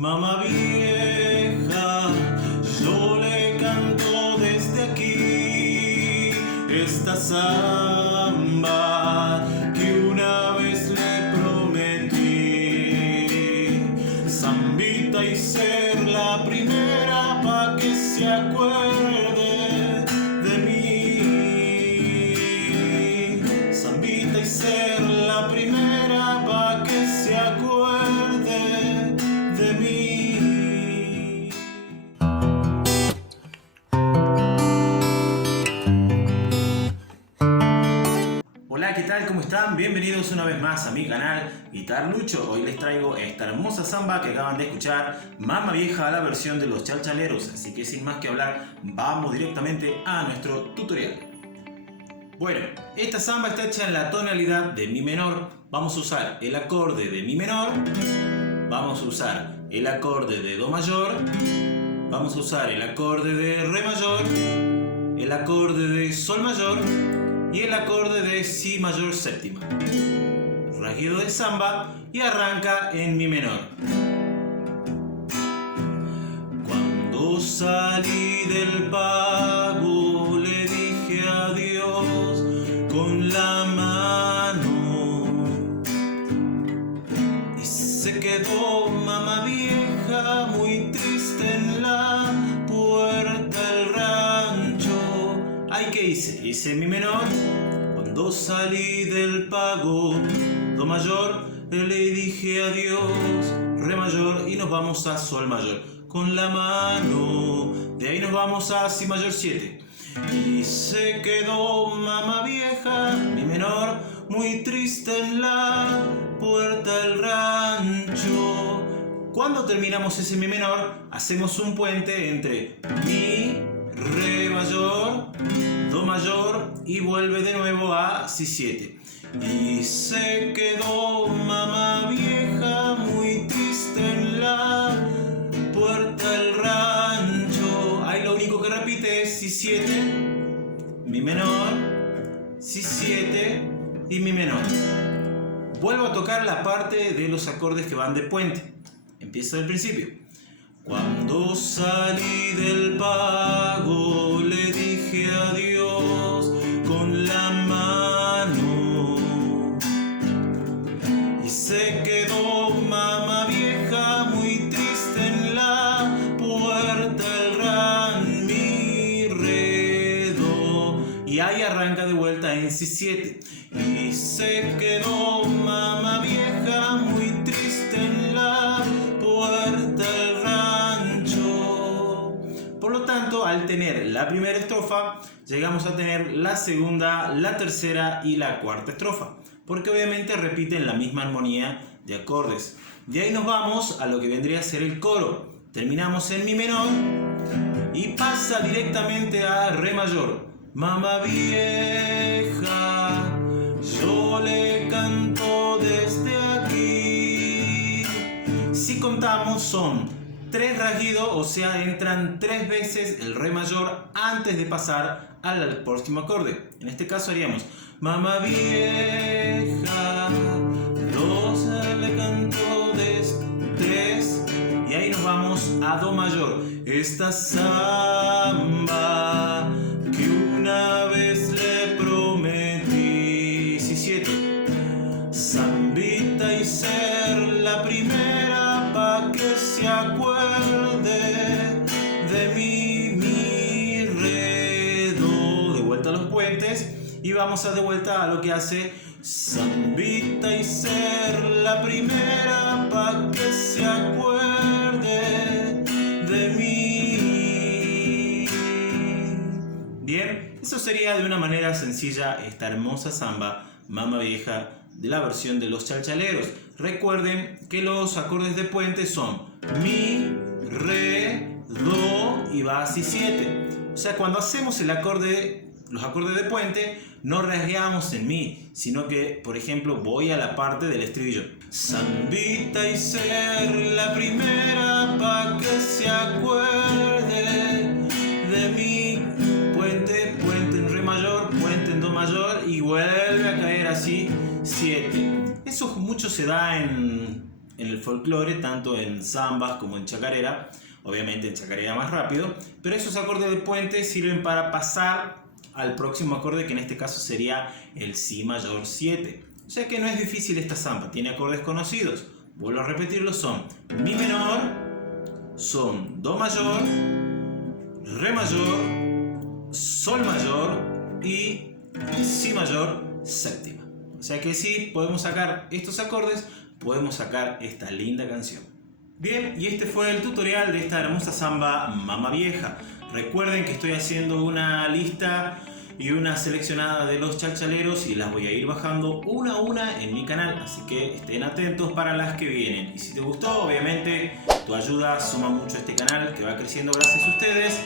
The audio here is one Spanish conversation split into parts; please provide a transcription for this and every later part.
Mamá vieja, yo le canto desde aquí esta samba que una vez le prometí. Zambita y ser la primera pa' que se acuerde de mí. Zambita y ser la primera pa' que se acuerde de mí. Hola, ¿qué tal? ¿Cómo están? Bienvenidos una vez más a mi canal Guitarlucho. Hoy les traigo esta hermosa samba que acaban de escuchar, Mamá Vieja, la versión de los Chalchaleros. Así que sin más que hablar, vamos directamente a nuestro tutorial. Bueno, esta samba está hecha en la tonalidad de Mi menor. Vamos a usar el acorde de Mi menor, vamos a usar el acorde de Do mayor, vamos a usar el acorde de Re mayor, el acorde de Sol mayor y el acorde de Si mayor séptima. Rasguido de samba y arranca en Mi menor. Cuando salí del pago le dije adiós con la mano y se quedó mamá vieja muy triste en la puerta del rancho. Ay, ¿qué hice? Hice Mi menor. Cuando salí del pago, Do mayor, le dije adiós, Re mayor y nos vamos a Sol mayor con la mano. De ahí nos vamos a Si mayor 7. Y se quedó mamá vieja, Mi menor, muy triste en la puerta del rancho. Cuando terminamos ese Mi menor, hacemos un puente entre Mi, Re mayor, Do mayor y vuelve de nuevo a Si 7. Y se quedó mamá vieja muy triste en la puerta del rancho. Ahí lo único que repite es Si 7, Mi menor, Si 7 y Mi menor. Vuelvo a tocar la parte de los acordes que van de puente. Empiezo del principio. Cuando salí del pago le dije adiós con la mano y se quedó mamá vieja muy triste en la puerta del ran mi re do y ahí arranca de vuelta en Si 7 y se quedó mamá vieja muy triste en la puerta del rancho. Por lo tanto, al tener la primera estrofa, llegamos a tener la segunda, la tercera y la cuarta estrofa, porque obviamente repiten la misma armonía de acordes. De ahí nos vamos a lo que vendría a ser el coro. Terminamos en Mi menor y pasa directamente a Re mayor. Mamá vieja, yo le canto desde aquí. Si contamos son 3 rasguidos, o sea, entran 3 veces el Re mayor antes de pasar al próximo acorde. En este caso haríamos mamá vieja, yo le canto desde 3 y ahí nos vamos a Do mayor. Esta samba que una vez le prometí. Si 7. Zambita y ser la primera pa' que se acuerde de mí, Mi, Re, Do. De vuelta a los puentes y vamos a de vuelta a lo que hace Zambita y ser la primera pa' que se acuerde de mí. Bien, eso sería de una manera sencilla esta hermosa samba Mamá Vieja de la versión de los Chalchaleros. Recuerden que los acordes de puente son Mi, Re, Do y va a Si 7. O sea, cuando hacemos los acordes de puente, no rasgueamos en Mi, sino que, por ejemplo, voy a la parte del estribillo. Zambita y ser la primera pa' que se acuerde de mí. Puente, puente en Re mayor, puente en Do mayor y vuelve a caer así 7. Eso mucho se da en en el folclore, tanto en zambas como en chacarera. Obviamente en chacarera más rápido, pero esos acordes de puente sirven para pasar al próximo acorde, que en este caso sería el Si mayor 7. O sea que no es difícil esta zamba, tiene acordes conocidos. Vuelvo a repetirlos, son Mi menor, son Do mayor, Re mayor, Sol mayor y Si mayor séptima. O sea que sí, podemos sacar estos acordes, podemos sacar esta linda canción. Bien, y este fue el tutorial de esta hermosa samba Mama Vieja. Recuerden que estoy haciendo una lista y una seleccionada de los chalchaleros y las voy a ir bajando una a una en mi canal, así que estén atentos para las que vienen. Y si te gustó, obviamente tu ayuda suma mucho a este canal que va creciendo gracias a ustedes.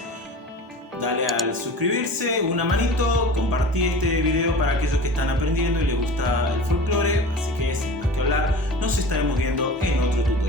Dale al suscribirse, una manito, compartí este video para aquellos que están aprendiendo y les gusta el folclore, así que sin más que hablar, nos estaremos viendo en otro tutorial.